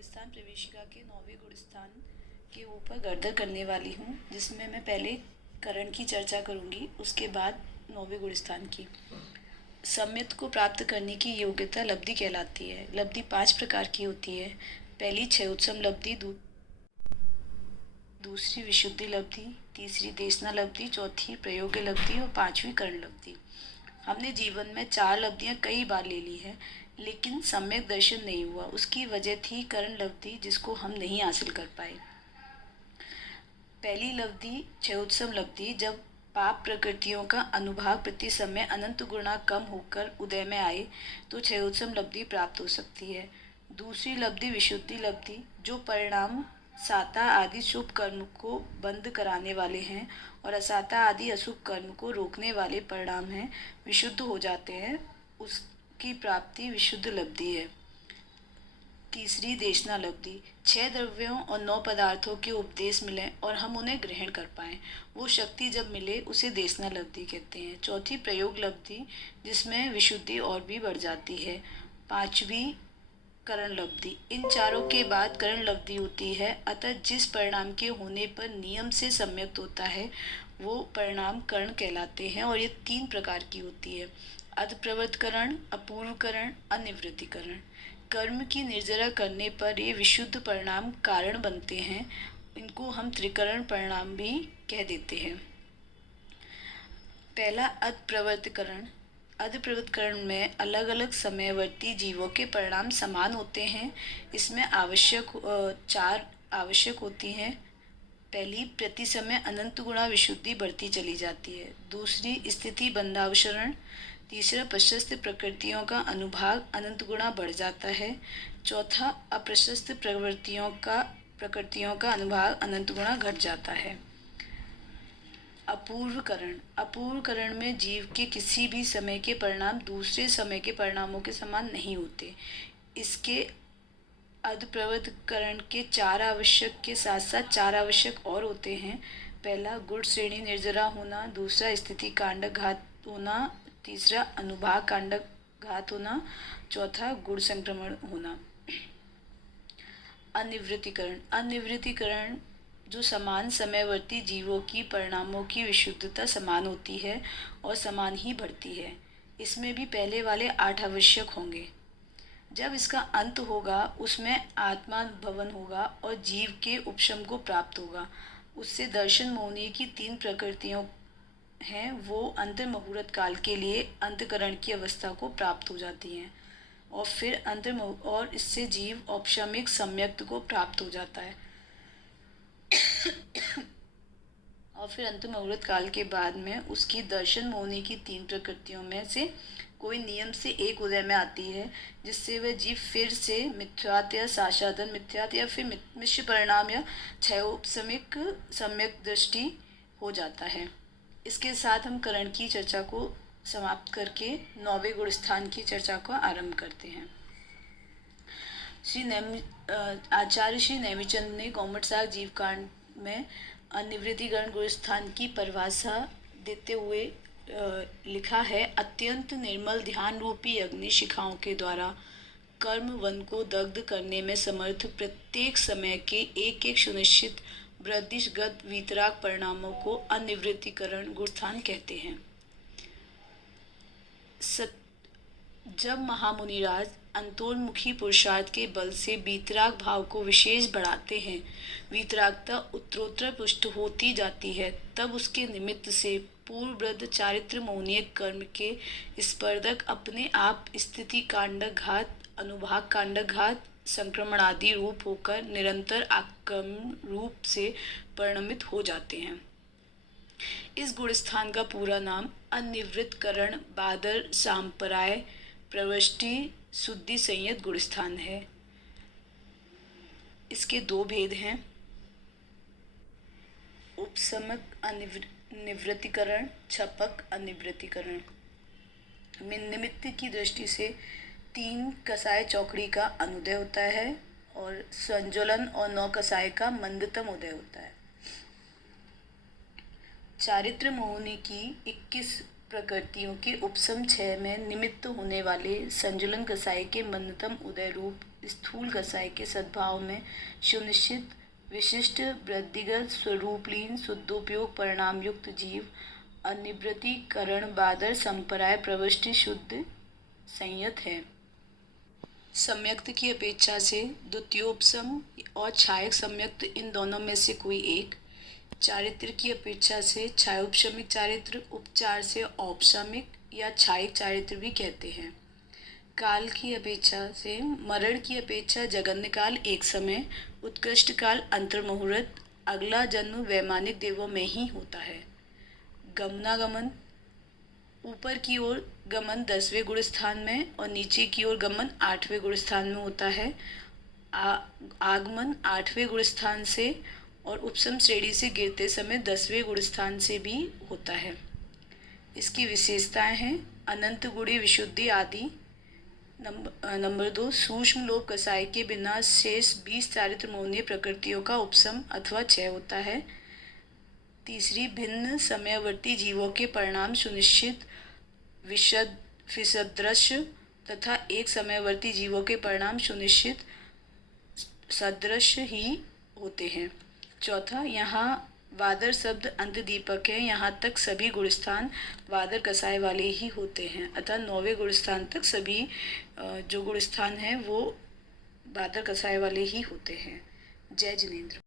गुणस्थान प्रवेशिका के 9वें गुणस्थान के ऊपर गर्दर करने वाली हूँ, जिसमें मैं पहले करण की चर्चा करूँगी, उसके बाद 9वें गुणस्थान की। सम्यक को प्राप्त करने की योग्यता लब्धि कहलाती है। लब्धि 5 प्रकार की होती है। पहली क्षयोत्सम लब्धि, दूसरी विशुद्धि लब्धि, तीसरी देशना लब्धि, चौथी प्रयोग्य लब्धि और पांचवी करण लब्धि। हमने जीवन में 4 लब्धियां कई बार ले ली है, लेकिन सम्यक दर्शन नहीं हुआ। उसकी वजह थी करण लब्धि, जिसको हम नहीं हासिल कर पाए। पहली लब्धि क्षयोत्सम लब्धि, जब पाप प्रकृतियों का अनुभाग प्रति समय अनंत गुणा कम होकर उदय में आए तो क्षयोत्सम लब्धि प्राप्त हो सकती है। दूसरी लब्धि विशुद्धि लब्धि, जो परिणाम साता आदि शुभ कर्म को बंद कराने वाले हैं और असाता आदि अशुभ कर्म को रोकने वाले परिणाम हैं, विशुद्ध हो जाते हैं, उसकी प्राप्ति विशुद्ध लब्धि है। तीसरी देशना लब्धि, 6 द्रव्यों और 9 पदार्थों के उपदेश मिले और हम उन्हें ग्रहण कर पाएं, वो शक्ति जब मिले उसे देशना लब्धि कहते हैं। चौथी प्रयोग लब्धि, जिसमें विशुद्धि और भी बढ़ जाती है। पांचवी करण लब्धि, इन चारों के बाद करण लब्धि होती है। अतः जिस परिणाम के होने पर नियम से सम्यक्त होता है वो परिणाम करण कहलाते हैं और ये 3 प्रकार की होती है: अधप्रवृत्तकरण, अपूर्वकरण, अनिवृत्तिकरण। कर्म की निर्जरा करने पर ये विशुद्ध परिणाम कारण बनते हैं। इनको हम त्रिकरण परिणाम भी कह देते हैं। पहला अधप्रवृत्तकरण। अधप्रवृत्तकरण में अलग अलग समयवर्ती जीवों के परिणाम समान होते हैं। इसमें 4 आवश्यक होती हैं। पहली, प्रति समय अनंत गुणा विशुद्धि बढ़ती चली जाती है। दूसरी, स्थिति बंधावसरण। तीसरा, प्रशस्त प्रकृतियों का अनुभाग अनंत गुणा बढ़ जाता है। चौथा, अप्रशस्त प्रकृतियों का अनुभाग अनंत गुणा घट जाता है। अपूर्वकरण। अपूर्वकरण में जीव के किसी भी समय के परिणाम दूसरे समय के परिणामों के समान नहीं होते। इसके अधप्रवृत्तकरण के 4 आवश्यक के साथ साथ 4 आवश्यक और होते हैं। पहला, गुण श्रेणी निर्जरा होना। दूसरा, स्थिति कांडक घात होना। तीसरा, अनुभाग कांडक घात होना। चौथा, गुण संक्रमण होना। अनिवृत्तिकरण। अनिवृत्तिकरण, जो समान समयवर्ती जीवों की परिणामों की विशुद्धता समान होती है और समान ही बढ़ती है। इसमें भी पहले वाले 8 आवश्यक होंगे। जब इसका अंत होगा उसमें आत्मानुभवन होगा और जीव के उपशम को प्राप्त होगा। उससे दर्शन मोहनी की 3 प्रकृतियों हैं, वो अंतर मुहूर्त काल के लिए अंतकरण की अवस्था को प्राप्त हो जाती हैं और फिर और इससे जीव औपशमिक सम्यक्त को प्राप्त हो जाता है। और फिर अंत मुहूर्त काल के बाद में उसकी दर्शन मोहनी की 3 प्रकृतियों में से कोई नियम से एक उदय में आती है, जिससे वह जीव फिर से मिथ्यात या साशादन मिथ्यात या फिर मिश्र परिणाम या क्षयोपशमिक सम्यक दृष्टि हो जाता है। इसके साथ हम करण की चर्चा को समाप्त करके 9वें गुणस्थान की चर्चा को आरंभ करते हैं। आचार्य श्री नेमिचंद ने कौमटसाग जीवकांड में अनिवृत्तिकरण गुणस्थान की परिभाषा देते हुए लिखा है: अत्यंत निर्मल ध्यान रूपी अग्नि शिखाओं के द्वारा कर्म वन को दग्ध करने में समर्थ प्रत्येक समय के एक एक सुनिश्चित वृद्धिगत वीतराग परिणामों को अनिवृत्तिकरण गुणस्थान कहते हैं। जब महामुनिराज अंतोन्मुखी पुरुषार्थ के बल से वीतराग भाव को विशेष बढ़ाते हैं, वीतरागता उत्तरोत्तर पुष्ट होती जाती है, तब उसके निमित्त से पूर्ववृद्ध चारित्र मोहनीय कर्म के स्पर्धक अपने आप स्थिति कांडक घात, अनुभाग कांडक घात, संक्रमण आदि रूप होकर निरंतर आक्रमण रूप से परिणमित हो जाते हैं। इस गुणस्थान का पूरा नाम अनिवृत्तकरण बादर सांप्राय प्रवृष्टि शुद्धि संयत गुणस्थान है। इसके 2 भेद हैं: उपशमक निवृत्तिकरण, छपक अनिवृत्तिकरण। निमित्त की दृष्टि से 3 कसाय चौकड़ी का अनुदय होता है और संज्वलन और 9 कसाय का मंदतम उदय होता है। चारित्र मोहनी की 21 प्रकृतियों के उपसम क्षय में निमित्त होने वाले संजुलन कसाय के मन्नतम उदय रूप स्थूल कसाय के सद्भाव में सुनिश्चित विशिष्ट वृद्धिगत स्वरूपलीन शुद्धोपयोग परिणाम युक्त जीव अनिवृत्तिकरण बादर संपराय प्रविष्टि शुद्ध संयत है। सम्यक्त की अपेक्षा से द्वितीयोपसम और छायक सम्यक्त इन दोनों में से कोई एक। चारित्र की अपेक्षा से छायोपशमिक चारित्र उपचार से औपशमिक या छायिक चारित्र भी कहते हैं। काल की अपेक्षा से मरण की अपेक्षा जगन्य काल एक समय, उत्कृष्ट काल अंतर्मुहूर्त, अगला जन्म वैमानिक देवों में ही होता है। गमनागमन ऊपर की ओर गमन 10वें गुण स्थान में और नीचे की ओर गमन 8वें गुण स्थान में होता है। आगमन 8वें गुण स्थान से और उपसम श्रेणी से गिरते समय 10वें गुण स्थान से भी होता है। इसकी विशेषताएं हैं अनंत गुणी विशुद्धि आदि। नंबर 2 सूक्ष्म लोभ कसाय के बिना शेष 20 चारित्र मोहनीय प्रकृतियों का उपसम अथवा क्षय होता है। तीसरी भिन्न समयवर्ती जीवों के परिणाम सुनिश्चित विसदृश तथा एक समयवर्ती जीवों के परिणाम सुनिश्चित सदृश ही होते हैं। चौथा यहाँ वादर शब्द अंत दीपक है, यहाँ तक सभी गुणस्थान वादर कसाय वाले ही होते हैं, अतः 9वें गुणस्थान तक सभी जो गुणस्थान हैं वो वादर कसाय वाले ही होते हैं। जय जिनेंद्र।